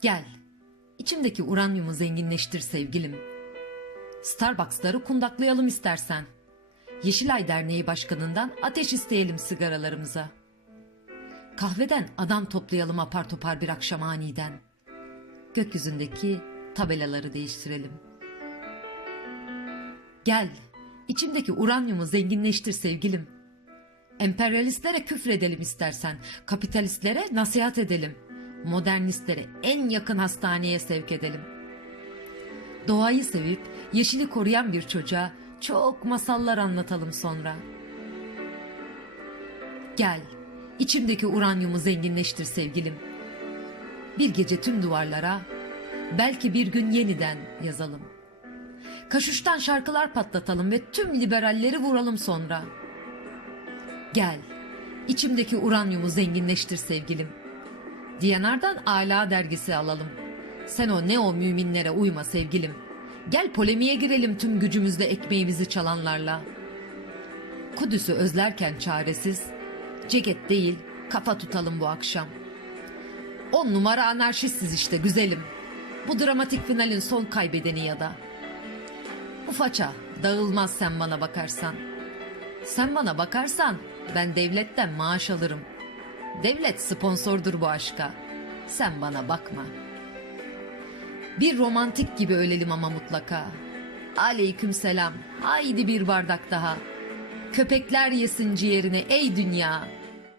Gel. İçimdeki uranyumu zenginleştir sevgilim. Starbucks'ları kundaklayalım istersen. Yeşilay Derneği Başkanı'ndan ateş isteyelim sigaralarımıza. Kahveden adam toplayalım apar topar bir akşam aniden. Gökyüzündeki tabelaları değiştirelim. Gel, içimdeki uranyumu zenginleştir sevgilim. Emperyalistlere küfredelim istersen, kapitalistlere nasihat edelim. Modernistleri en yakın hastaneye sevk edelim. Doğayı sevip yeşili koruyan bir çocuğa çok masallar anlatalım sonra. Gel, içimdeki uranyumu zenginleştir sevgilim. Bir gece tüm duvarlara, belki bir gün yeniden yazalım. Kaşuştan şarkılar patlatalım ve tüm liberalleri vuralım sonra. Gel, içimdeki uranyumu zenginleştir sevgilim. Diyanar'dan Ala dergisi alalım. Sen o ne o müminlere uyma sevgilim. Gel polemiğe girelim tüm gücümüzle ekmeğimizi çalanlarla. Kudüs'ü özlerken çaresiz, ceket değil kafa tutalım bu akşam. On numara anarşistiz işte güzelim. Bu dramatik finalin son kaybedeni ya da. Bu faça dağılmaz sen bana bakarsan. Sen bana bakarsan ben devletten maaş alırım. Devlet sponsordur bu aşka. Sen bana bakma. Bir romantik gibi ölelim ama mutlaka. Aleyküm selam. Haydi bir bardak daha. Köpekler yesin ciğerini ey dünya.